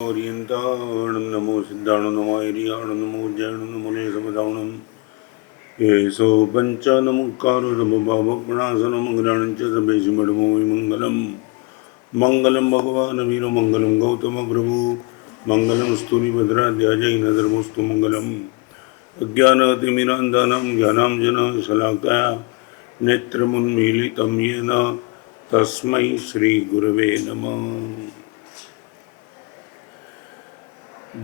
ओरियंताणं नमो सिद्धाणं नमो ऐरियाणं नमो जैणं नमो लेशपदाणं येसो पञ्चानमुक्कारो नमोभावप्रणाशनं मङ्गलानं च सभेशमडमो मङ्गलं भगवान् वीरमङ्गलं गौतमप्रभु मङ्गलं स्तुतिभद्राध्याजैनधर्मस्तु मङ्गलम् अज्ञानातिमिरान्धानां ज्ञानाञ्जनशलाकया नेत्रमुन्मीलितं येन तस्मै श्रीगुरवे नमः।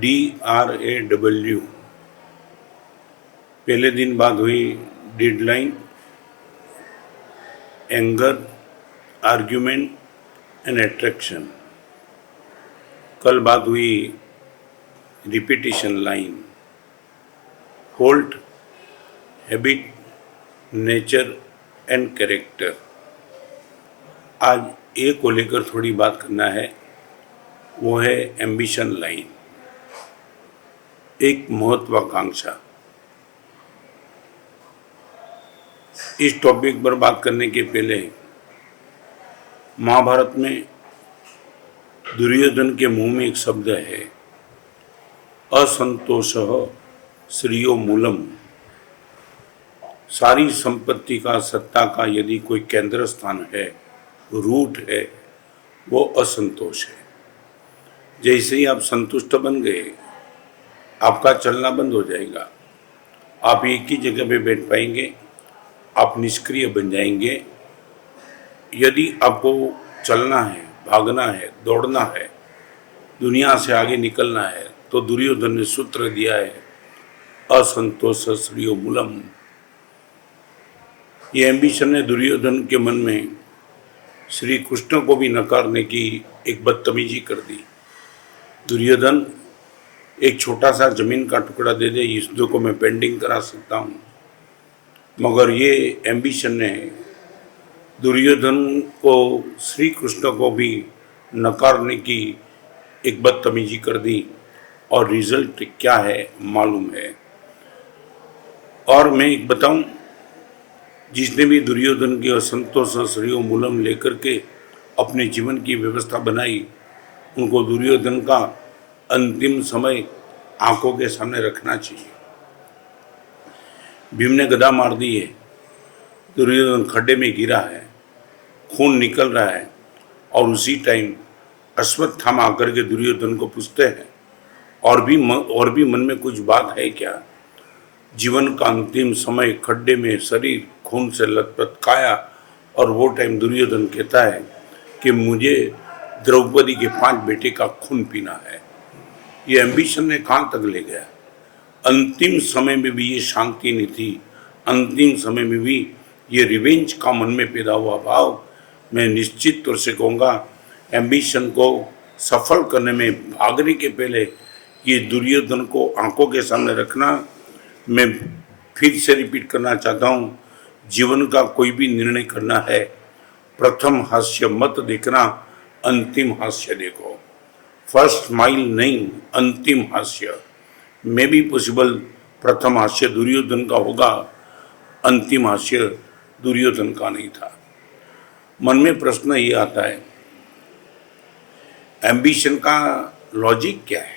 DRAW पहले दिन बात हुई deadline, anger, argument and attraction. कल बात हुई repetition line, halt, habit, nature and character. आज ए को लेकर थोड़ी बात करना है, वो है एम्बिशन लाइन, एक महत्वाकांक्षा। इस टॉपिक पर बात करने के पहले महाभारत में दुर्योधन के मुंह में एक शब्द है, असंतोषः श्रियो मूलम। सारी संपत्ति का, सत्ता का यदि कोई केंद्र स्थान है, रूट है, वो असंतोष है। जैसे ही आप संतुष्ट बन गए, आपका चलना बंद हो जाएगा, आप एक ही जगह पे बैठ पाएंगे, आप निष्क्रिय बन जाएंगे। यदि आपको चलना है, भागना है, दौड़ना है, दुनिया से आगे निकलना है, तो दुर्योधन ने सूत्र दिया है, असंतोष श्रियो मूलम। ये एम्बिशन ने दुर्योधन के मन में श्री कृष्ण को भी नकारने की एक बदतमीजी कर दी। दुर्योधन, एक छोटा सा जमीन का टुकड़ा दे दे, इस युद्ध को मैं पेंडिंग करा सकता हूँ। मगर ये एम्बिशन ने दुर्योधन को, श्री कृष्ण को भी नकारने की एक बदतमीजी कर दी, और रिजल्ट क्या है मालूम है। और मैं एक बताऊं, जिसने भी दुर्योधन की असंतोष श्रियो मूलम लेकर के अपने जीवन की व्यवस्था बनाई, उनको दुर्योधन का अंतिम समय आंखों के सामने रखना चाहिए। भीम ने गदा मार दी है, दुर्योधन खड्डे में गिरा है, खून निकल रहा है, और उसी टाइम अश्वत्थामा आकर के दुर्योधन को पूछते हैं, और भी मन में कुछ बात है क्या? जीवन का अंतिम समय, खड्डे में शरीर, खून से लथपथ काया, और वो टाइम दुर्योधन कहता है कि मुझे द्रौपदी के 5 बेटे का खून पीना है। ये एम्बिशन ने कहाँ तक ले गया? अंतिम समय में भी ये शांति नहीं थी, अंतिम समय में भी ये रिवेंज का मन में पैदा हुआ भाव। मैं निश्चित तौर से कहूँगा, एम्बिशन को सफल करने में भागने के पहले ये दुर्योधन को आंखों के सामने रखना। मैं फिर से रिपीट करना चाहता हूँ, जीवन का कोई भी निर्णय करना है, प्रथम हास्य मत देखना, अंतिम हास्य देखो। फर्स्ट माइल नहीं, अंतिम हास्य। मे भी पॉसिबल प्रथम हास्य दुर्योधन का होगा, अंतिम हास्य दुर्योधन का नहीं था। मन में प्रश्न ये आता है, एम्बिशन का लॉजिक क्या है?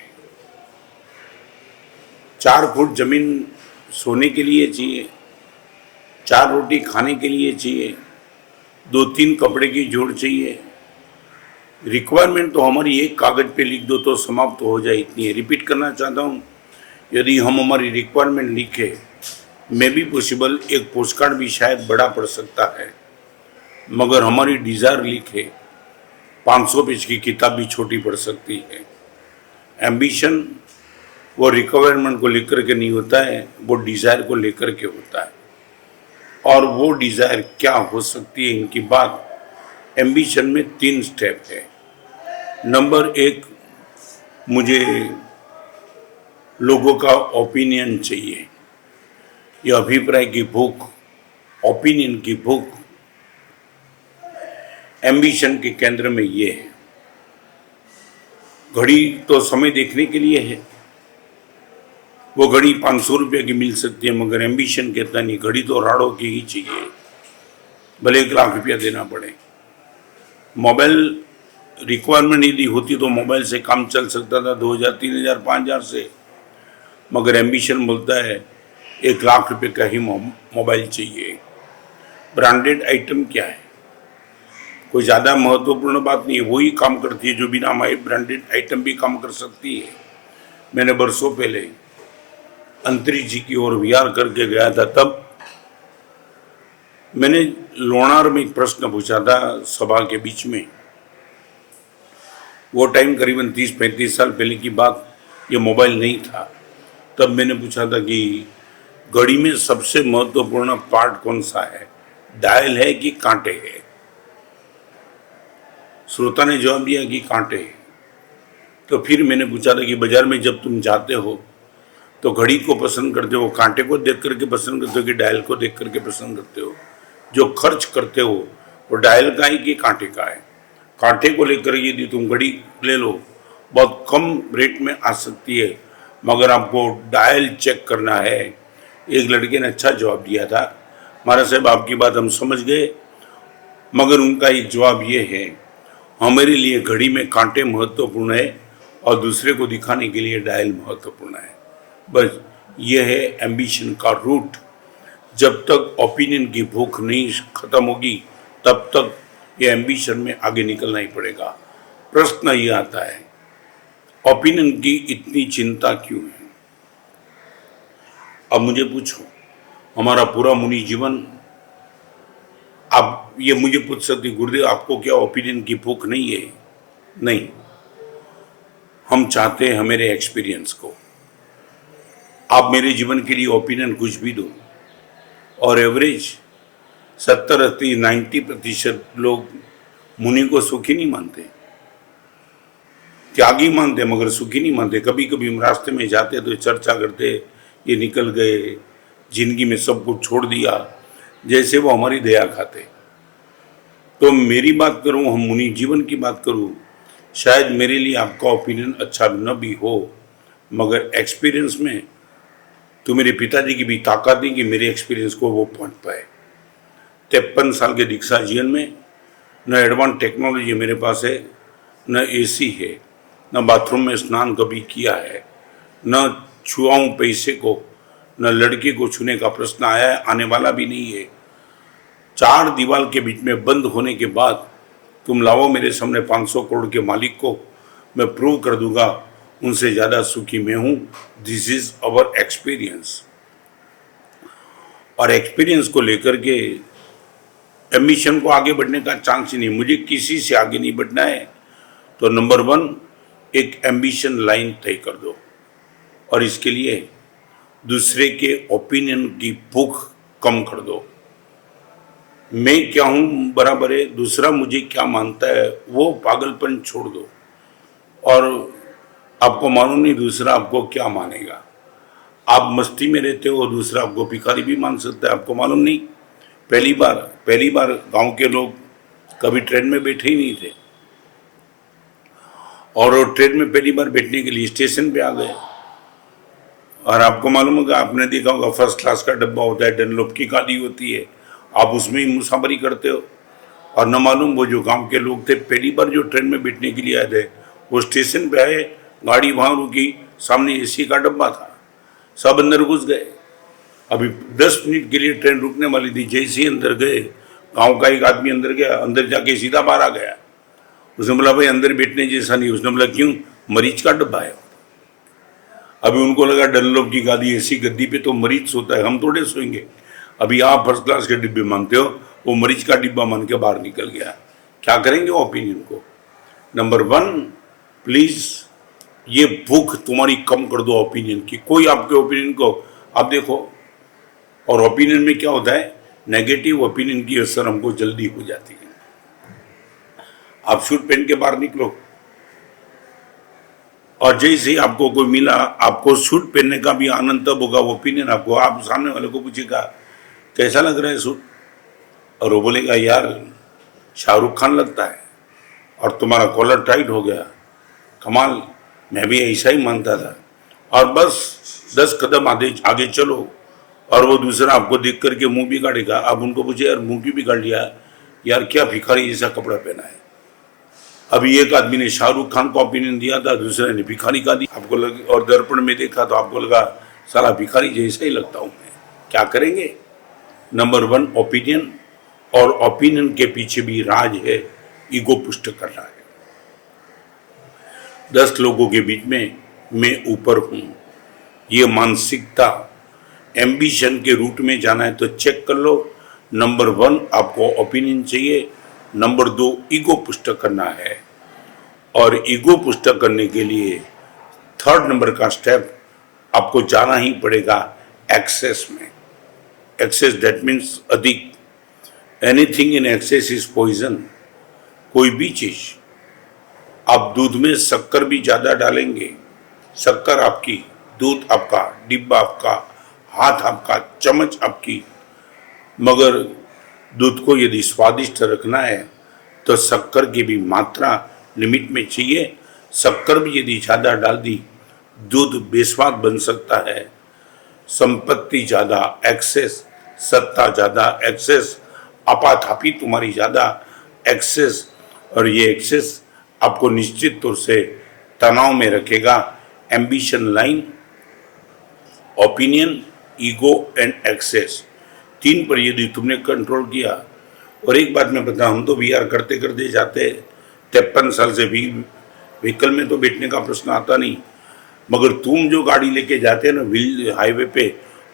4 फुट जमीन सोने के लिए चाहिए, 4 रोटी खाने के लिए चाहिए, 2-3 कपड़े की जोड़ चाहिए। रिक्वायरमेंट तो हमारी एक कागज पे लिख दो तो समाप्त हो जाए, इतनी है। रिपीट करना चाहता हूँ, यदि हम हमारी रिक्वायरमेंट लिखे, मे बी पॉसिबल एक पोस्टकार्ड भी शायद बड़ा पड़ सकता है, मगर हमारी डिज़ायर लिखे, 500 पेज की किताब भी छोटी पड़ सकती है। एम्बिशन वो रिक्वायरमेंट को लेकर के नहीं होता है, वो डिज़ायर को लेकर के होता है। और वो डिज़ायर क्या हो सकती है, इनकी बात। एम्बिशन में 3 स्टेप है। नंबर 1, मुझे लोगों का ओपिनियन चाहिए। यह अभिप्राय की भूख, ओपिनियन की भूख, एम्बिशन के केंद्र में ये है। घड़ी तो समय देखने के लिए है, वो घड़ी 500 रुपये की मिल सकती है, मगर एम्बिशन कहता नहीं, घड़ी तो राड़ों की ही चाहिए, भले 1 लाख रुपया देना पड़े। मोबाइल रिक्वायरमेंट यदि होती तो मोबाइल से काम चल सकता था 2000, 3000, 5000 से, मगर एम्बिशन बोलता है 1 लाख रुपए का ही मोबाइल चाहिए। ब्रांडेड आइटम क्या है, कोई ज़्यादा महत्वपूर्ण बात नहीं है, वही काम करती है जो बिना ब्रांडेड आइटम भी काम कर सकती है। मैंने बरसों पहले अंतरिक्ष जी की ओर विहार करके गया था, तब मैंने लोनार में एक प्रश्न पूछा था सभा के बीच में। वो टाइम करीबन 30-35 साल पहले की बात, ये मोबाइल नहीं था। तब मैंने पूछा था कि घड़ी में सबसे महत्वपूर्ण पार्ट कौन सा है, डायल है कि कांटे है? श्रोता ने जवाब दिया कि कांटे है। तो फिर मैंने पूछा था कि बाजार में जब तुम जाते हो तो घड़ी को पसंद करते हो, कांटे को देख करके पसंद करते हो कि डायल को देख करके पसंद करते हो? जो खर्च करते हो वो डायल का है कि कांटे का है? कांटे को लेकर यदि तुम घड़ी ले लो बहुत कम रेट में आ सकती है, मगर आपको डायल चेक करना है। एक लड़के ने अच्छा जवाब दिया था, महाराज साहब आपकी बात हम समझ गए, मगर उनका एक जवाब ये है, हमारे लिए घड़ी में कांटे महत्वपूर्ण है और दूसरे को दिखाने के लिए डायल महत्वपूर्ण है। बस ये है एम्बिशन का रूट। जब तक ओपिनियन की भूख नहीं खत्म होगी तब तक ये एम्बिशन में आगे निकलना ही पड़ेगा। प्रश्न ये आता है, ओपिनियन की इतनी चिंता क्यों है? अब मुझे पूछो, हमारा पूरा मुनि जीवन, आप ये मुझे पूछ सकते गुरुदेव आपको क्या ओपिनियन की भूख नहीं है? नहीं, हम चाहते हैं मेरे एक्सपीरियंस को। आप मेरे जीवन के लिए ओपिनियन कुछ भी दो, और एवरेज 70-80-90% लोग मुनि को सुखी नहीं मानते, त्यागी मानते, मगर सुखी नहीं मानते। कभी कभी हम रास्ते में जाते तो चर्चा करते, ये निकल गए, जिंदगी में सब कुछ छोड़ दिया, जैसे वो हमारी दया खाते। तो मेरी बात करूं, हम मुनि जीवन की बात करूं, शायद मेरे लिए आपका ओपिनियन अच्छा न भी हो, मगर एक्सपीरियंस में तो मेरे पिताजी की भी ताकत नहीं कि मेरे एक्सपीरियंस को वो पहुंच पाए। 53 साल के दीक्षा जीवन में न एडवांस टेक्नोलॉजी मेरे पास है, न एसी है, न बाथरूम में स्नान कभी किया है, न छुआऊं पैसे को, न लड़के को छूने का प्रश्न आया है, आने वाला भी नहीं है। 4 दीवार के बीच में बंद होने के बाद तुम लाओ मेरे सामने 500 करोड़ के मालिक को, मैं प्रूव कर दूंगा उनसे ज्यादा सुखी मैं हूं। This is our experience. और एक्सपीरियंस को लेकर के एम्बिशन को आगे बढ़ने का चांस ही नहीं। मुझे किसी से आगे नहीं बढ़ना है, तो नंबर 1 एक एम्बिशन लाइन तय कर दो, और इसके लिए दूसरे के ओपिनियन की भूख कम कर दो। मैं क्या हूं बराबर है, दूसरा मुझे क्या मानता है वो पागलपन छोड़ दो। और आपको मालूम नहीं दूसरा आपको क्या मानेगा। आप मस्ती में रहते हो, दूसरा आपको भिखारी भी मान सकता है, आपको मालूम नहीं। पहली बार गांव के लोग कभी ट्रेन में बैठे ही नहीं थे, और वो ट्रेन में पहली बार बैठने के लिए स्टेशन पे आ गए। और आपको मालूम होगा, आपने देखा होगा फर्स्ट क्लास का डब्बा होता है, डनलोप की गाड़ी होती है, आप उसमें ही मुसाफरी करते हो। और न मालूम वो जो गांव के लोग थे पहली बार जो ट्रेन में बैठने के लिए आए थे, वो स्टेशन पे आए, गाड़ी वहां रुकी, सामने एसी का डब्बा था, सब अंदर घुस गए। अभी 10 मिनट के लिए ट्रेन रुकने वाली थी, जैसे ही अंदर गए, गांव का एक आदमी अंदर गया, अंदर जाके सीधा बाहर आ गया। उसने बोला भाई अंदर बैठने जैसा नहीं। उसने बोला क्यों? मरीज का डब्बा है। अभी उनको लगा डनलोप की गाड़ी ऐसी गद्दी पे तो मरीज सोता है, हम थोड़े सोएंगे। अभी आप फर्स्ट क्लास के डिब्बे मानते हो, वो मरीज का डिब्बा मान के बाहर निकल गया। क्या करेंगे ओपिनियन को? नंबर 1 प्लीज ये भूख तुम्हारी कम कर दो ओपिनियन की। कोई आपके ओपिनियन को आप देखो, और ओपिनियन में क्या होता है, नेगेटिव ओपिनियन की असर हमको जल्दी हो जाती है। आप सूट पहन के बाहर निकलो, और जैसे ही आपको कोई मिला, आपको सूट पहनने का भी आनंद तब होगा, ओपिनियन आपको, आप सामने वाले को पूछेगा कैसा लग रहा है सूट, और वो बोलेगा यार शाहरुख खान लगता है, और तुम्हारा कॉलर टाइट हो गया, कमाल, मैं भी ऐसा ही मानता था। और बस 10 कदम आगे चलो, और वो दूसरा आपको देख करके मुंह भी काटेगा। आप उनको पूछे यार मुंह क्यों भी काट लिया, यार क्या भिखारी जैसा कपड़ा पहना है। अभी एक आदमी ने शाहरुख खान को ओपिनियन दिया था, दूसरे ने भिखारी का दिया, आपको लग, और दर्पण में देखा तो आपको लगा साला भिखारी जैसा ही लगता हूं मैं। क्या करेंगे? नंबर 1 ओपिनियन, और ओपिनियन के पीछे भी राज है, ईगो पुष्ट कर रहा है। 10 लोगों के बीच में मैं ऊपर हूं, ये मानसिकता एम्बिशन के रूट में जाना है तो चेक कर लो। नंबर 1 आपको ओपिनियन चाहिए, नंबर 2 ईगो पुष्ट करना है, और ईगो पुष्ट करने के लिए 3rd नंबर का स्टेप आपको जाना ही पड़ेगा एक्सेस में। एक्सेस दैट मीन्स अधिक। Anything in excess is poison. कोई भी चीज, आप दूध में शक्कर भी ज्यादा डालेंगे, शक्कर आपकी, दूध आपका, डिब्बा आपका, हाथ आपका, चम्मच आपकी, मगर दूध को यदि स्वादिष्ट रखना है तो शक्कर की भी मात्रा लिमिट में चाहिए। शक्कर भी यदि ज्यादा डाल दी, दूध बेस्वाद बन सकता है। संपत्ति ज्यादा एक्सेस, सत्ता ज्यादा एक्सेस, आपाधापी तुम्हारी ज्यादा एक्सेस, और ये एक्सेस आपको निश्चित तौर से तनाव में रखेगा। Ambition line, opinion, ego and excess, 3 पर यदि तुमने कंट्रोल किया। और एक बात मैं बता, हम तो वीआर करते करते जाते, 53 साल से भी व्हीकल में तो बैठने का प्रश्न आता नहीं, मगर तुम जो गाड़ी लेके जाते हैं ना व्हील हाईवे पे,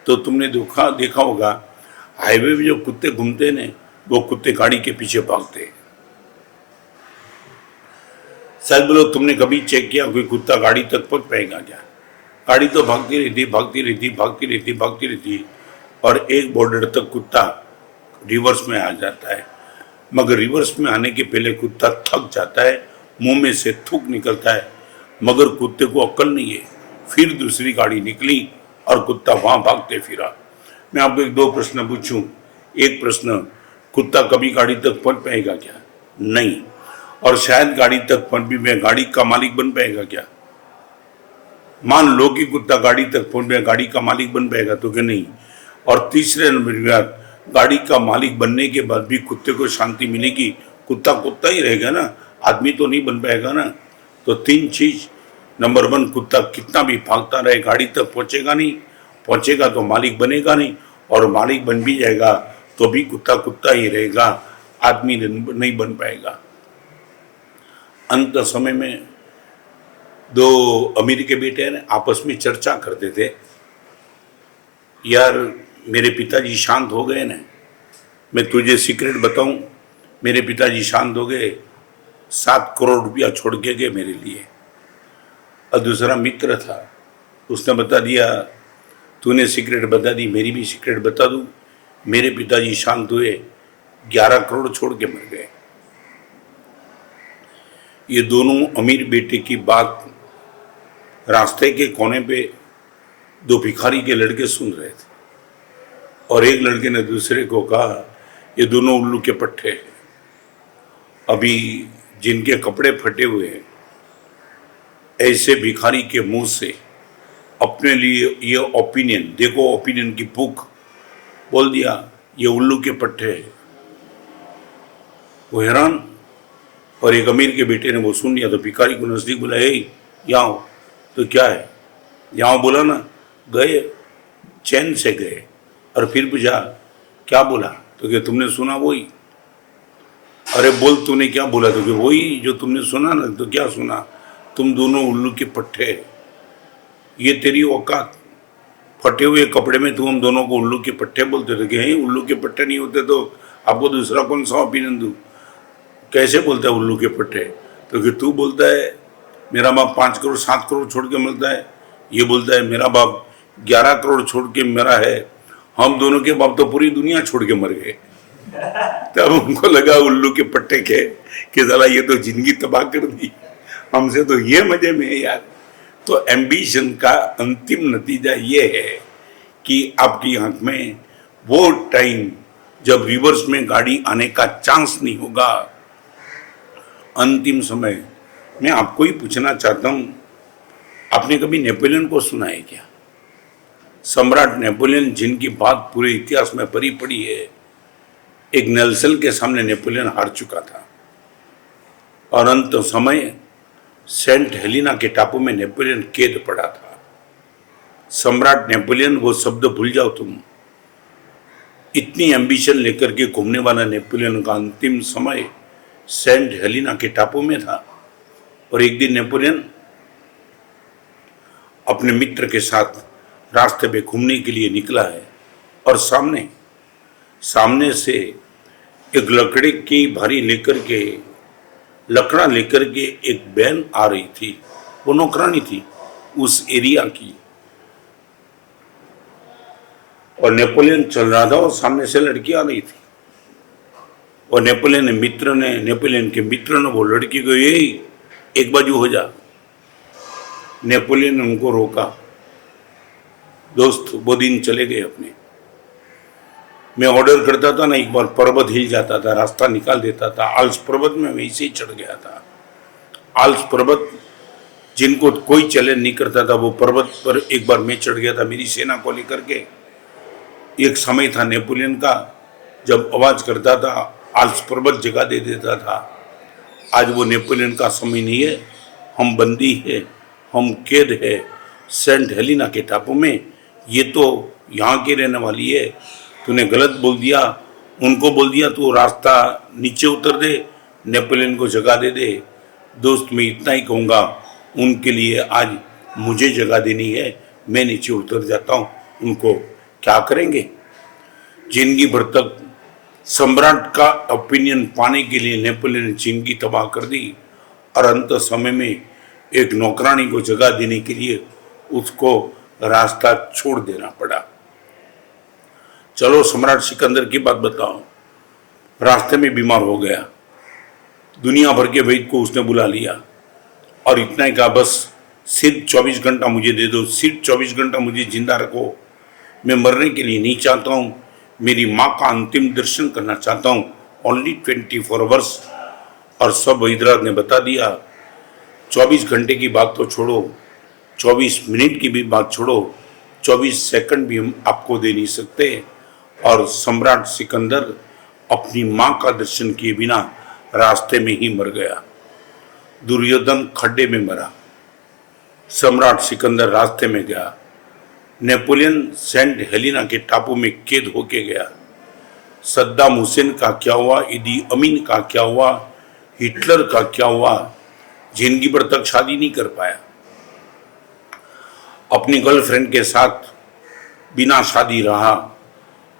तो तुमने देखा होगा हाईवे पे जो कुत्ते घूमते हैं ना, वो कुत्ते गाड़ी के पीछे भागते हैं। शायद बोलो तुमने कभी चेक किया कोई कुत्ता गाड़ी तक पहुंच पाएगा क्या? गाड़ी तो भागती रहती, और एक बॉर्डर तक कुत्ता रिवर्स में आ जाता है, मगर रिवर्स में आने के पहले कुत्ता थक जाता है, मुंह में से थूक निकलता है, मगर कुत्ते को अक्ल नहीं है। फिर दूसरी गाड़ी निकली और कुत्ता वहां भागते फिरा। मैं आपको 2 प्रश्न पूछूं। एक प्रश्न, कुत्ता कभी गाड़ी तक पहुंच पाएगा क्या? नहीं। और शायद गाड़ी तक पहुंच भी, मैं गाड़ी का मालिक बन पाएगा क्या? मान लो कि कुत्ता गाड़ी तक पहुंच गया, गाड़ी का मालिक बन पाएगा तो क्या? नहीं। और तीसरे नंबर, गाड़ी का मालिक बनने के बाद भी कुत्ते को शांति मिलेगी? कुत्ता कुत्ता ही रहेगा ना, आदमी तो नहीं बन पाएगा ना। तो 3 चीज, नंबर 1 कुत्ता कितना भी भागता रहे गाड़ी तक पहुंचेगा नहीं, पहुंचेगा तो मालिक बनेगा नहीं, और मालिक बन भी जाएगा तो भी कुत्ता कुत्ता ही रहेगा, आदमी नहीं बन पाएगा। अंत समय में 2 अमीर के बेटे ने आपस में चर्चा करते थे, यार मेरे पिताजी शांत हो गए ना, मैं तुझे सीक्रेट बताऊं, मेरे पिताजी शांत हो गए, 7 करोड़ रुपया छोड़ के गए मेरे लिए। और दूसरा मित्र था, उसने बता दिया, तूने सीक्रेट बता दी, मेरी भी सीक्रेट बता दूं, मेरे पिताजी शांत हुए, 11 करोड़ छोड़ के मर गए। ये दोनों अमीर बेटे की बात रास्ते के कोने पे 2 भिखारी के लड़के सुन रहे थे, और एक लड़के ने दूसरे को कहा, ये दोनों उल्लू के पट्टे हैं, अभी जिनके कपड़े फटे हुए हैं, ऐसे भिखारी के मुंह से अपने लिए ये ओपिनियन, देखो ओपिनियन की भूख, बोल दिया ये उल्लू के पट्टे हैं। वो हैरान, और एक अमीर के बेटे ने वो सुन लिया तो भिखारी को नजदीक बोला, यहाँ आओ। तो क्या है? यहाँ बोला ना, गए, चैन से गए। और फिर पूछा क्या बोला? तो क्या तुमने सुना वही? अरे बोल तूने क्या बोला? तो क्या वही जो तुमने सुना ना। तो क्या सुना? तुम दोनों उल्लू के पट्टे, ये तेरी औकात, फटे हुए कपड़े में तुम हम दोनों को उल्लू के पट्टे बोलते थे। कि उल्लू के पट्टे नहीं होते तो आपको दूसरा कौन सा ओपिनियन दूं? कैसे बोलता है उल्लू के पट्टे? तो कि तू बोलता है मेरा बाप 5 करोड़ 7 करोड़ छोड़ के मरता है, ये बोलता है मेरा बाप 11 करोड़ छोड़ के मरा है, हम दोनों के बाप तो पूरी दुनिया छोड़ के मर गए। तब उनको लगा उल्लू के पट्टे के कि साला ये तो जिंदगी तबाह कर दी, हमसे तो ये मजे में है यार। तो एम्बिशन का अंतिम नतीजा ये है कि आपकी आंख में वो टाइम जब रिवर्स में गाड़ी आने का चांस नहीं होगा, अंतिम समय। मैं आपको ही पूछना चाहता हूं, आपने कभी नेपोलियन को सुना है क्या? सम्राट नेपोलियन, जिनकी बात पूरे इतिहास में भरी पड़ी है, एक नेल्सन के सामने नेपोलियन हार चुका था, और अंत समय सेंट हेलिना के टापू में नेपोलियन कैद पड़ा था। सम्राट नेपोलियन, वो शब्द भूल जाओ तुम। इतनी एम्बिशन लेकर के घूमने वाला नेपोलियन का अंतिम समय सेंट हेलिना के टापू में था। और एक दिन नेपोलियन अपने मित्र के साथ रास्ते पे घूमने के लिए निकला है और सामने से एक लकड़ी की भारी लकड़ा लेकर के एक वैन आ रही थी। वो नौकरानी थी उस एरिया की, और नेपोलियन चल रहा था और सामने से लड़की आ रही थी। और नेपोलियन के मित्र ने वो लड़की को, ये एक बाजू हो जा। नेपोलियन ने उनको रोका। दोस्त, वो दिन चले गए अपने। मैं ऑर्डर करता था ना, एक बार पर्वत हिल जाता था, रास्ता निकाल देता था। आल्स पर्वत में वैसे ही चढ़ गया था। आल्स पर्वत जिनको कोई चैलेंज नहीं करता था, वो पर्वत पर एक बार मैं चढ़ गया था मेरी सेना को लेकर के। एक समय था नेपोलियन का, जब आवाज करता था आल्स पर्वत जगह दे देता था। आज वो नेपोलियन का समय नहीं है। हम बंदी है, हम कैद है सेंट हेलिना के टापू में। ये तो यहाँ की रहने वाली है। तूने गलत बोल दिया, उनको बोल दिया तू रास्ता नीचे उतर दे, नेपोलियन को जगह दे दे। दोस्त, मैं इतना ही कहूँगा, उनके लिए आज मुझे जगह देनी है। मैं नीचे उतर जाता हूँ, उनको क्या करेंगे। जिंदगी भर तक सम्राट का ओपिनियन पाने के लिए नेपोलियन ने जिंदगी तबाह कर दी, और अंत समय में एक नौकरानी को जगह देने के लिए उसको रास्ता छोड़ देना पड़ा। चलो सम्राट सिकंदर की बात बताओ। रास्ते में बीमार हो गया, दुनिया भर के वैद्य को उसने बुला लिया और इतना ही कहा, बस सिर्फ 24 घंटा मुझे दे दो, सिर्फ 24 घंटा मुझे जिंदा रखो। मैं मरने के लिए नहीं चाहता हूँ, मेरी माँ का अंतिम दर्शन करना चाहता हूँ। Only 24 hours. और सब वैद्यराज ने बता दिया, 24 घंटे की बात तो छोड़ो, 24 मिनट की भी बात छोड़ो, 24 सेकंड भी हम आपको दे नहीं सकते। और सम्राट सिकंदर अपनी मां का दर्शन किए बिना रास्ते में ही मर गया। दुर्योधन खड्डे में मरा, सम्राट सिकंदर रास्ते में गया, नेपोलियन सेंट हेलिना के टापू में कैद होके गया। सद्दाम हुसैन का क्या हुआ, इदी अमीन का क्या हुआ, हिटलर का क्या हुआ, जिंदगी भर तक शादी नहीं कर पाया। अपनी गर्लफ्रेंड के साथ बिना शादी रहा,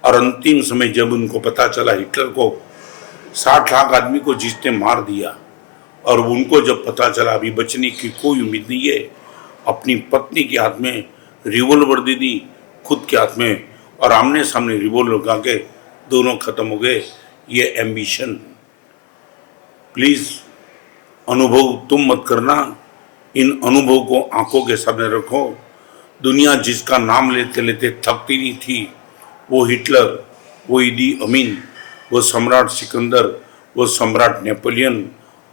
और अंतिम समय जब उनको पता चला हिटलर को 60 लाख आदमी को जिसने मार दिया, और उनको जब पता चला अभी बचने की कोई उम्मीद नहीं है, अपनी पत्नी के हाथ में रिवॉल्वर दे दी, खुद के हाथ में, और आमने सामने रिवॉल्वर लगा के दोनों खत्म हो गए। ये एम्बिशन। प्लीज अनुभव तुम मत करना, इन अनुभव को आंखों के सामने रखो। दुनिया जिसका नाम लेते लेते थकती नहीं थी, वो हिटलर, वो इदी अमीन, वो सम्राट सिकंदर, वो सम्राट नेपोलियन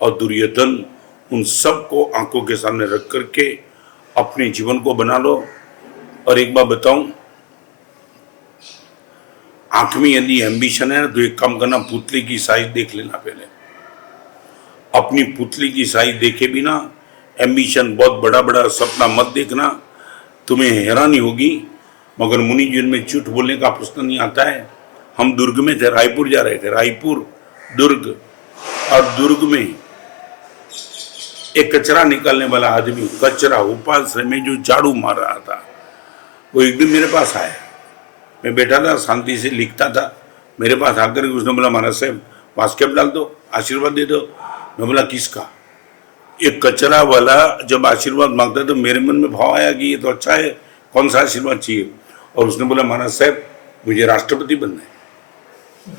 और दुर्योधन, उन सब को आंखों के सामने रख करके अपने जीवन को बना लो। और एक बात बताऊं, आंख में यदि एम्बिशन है तो एक काम करना, पुतली की साइज देख लेना पहले। अपनी पुतली की साइज देखे बिना एम्बिशन, बहुत बड़ा बड़ा सपना मत देखना, तुम्हें हैरानी होगी। मगर मुनि जीवन में झूठ बोलने का प्रश्न नहीं आता है। हम दुर्ग में थे, रायपुर जा रहे थे, रायपुर दुर्ग, और दुर्ग में एक कचरा निकालने वाला आदमी, कचरा उपाश्रय में जो झाड़ू मार रहा था, वो एक दिन मेरे पास आया। मैं बैठा था, शांति से लिखता था। मेरे पास आकर उसने बोला, महाराज साहब वास्केप डाल दो, आशीर्वाद दे दो। मैं बोला, किसका? एक कचरा वाला जब आशीर्वाद मांगता है तो मेरे मन में भाव आया कि ये तो अच्छा है, कौन सा आशीर्वाद चाहिए। और उसने बोला, महाराज साहब मुझे राष्ट्रपति बनना है।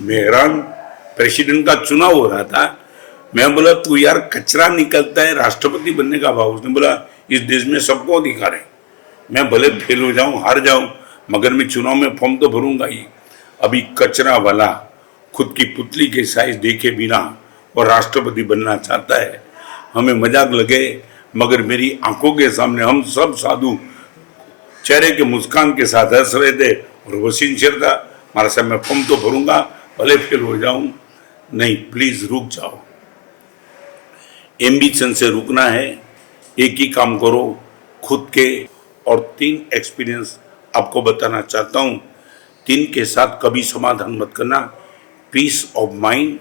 मैं हैरान, प्रेसिडेंट का चुनाव हो रहा था। मैं बोला, तू यार कचरा निकलता है, राष्ट्रपति बनने का भाव। उसने बोला, इस देश में सबको अधिकार है, मैं भले फेल हो जाऊं, हार जाऊं, मगर मैं चुनाव में फॉर्म तो भरूंगा ही। अभी कचरा वाला खुद की पुतली के साइज देखे बिना और राष्ट्रपति बनना चाहता है। हमें मजाक लगे, मगर मेरी आंखों के सामने हम सब साधु चेहरे के मुस्कान के साथ हंस रहे थे, और वो सिंसियर था। हमारा साहब मैं फॉर्म तो भरूंगा, भले फेल हो जाऊं। नहीं, प्लीज रुक जाओ। एम्बिशन से रुकना है, एक ही काम करो खुद के। और 3 एक्सपीरियंस आपको बताना चाहता हूँ। 3 के साथ कभी समाधान मत करना। Peace of mind,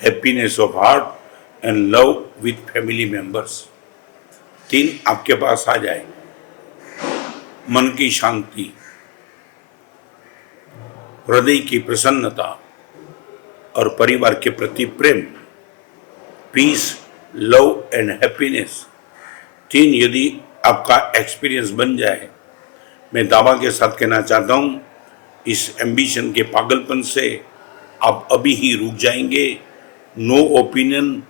happiness of heart and love with family members. 3 आपके पास आ जाए, मन की शांति, हृदय की प्रसन्नता और परिवार के प्रति प्रेम, पीस, लव एंड हैप्पीनेस। 3 यदि आपका एक्सपीरियंस बन जाए, मैं दावा के साथ कहना चाहता हूं, इस एम्बिशन के पागलपन से आप अभी ही रुक जाएंगे। No opinion,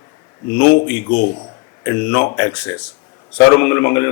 no ego and no excess. सर्वमंगल मंगल।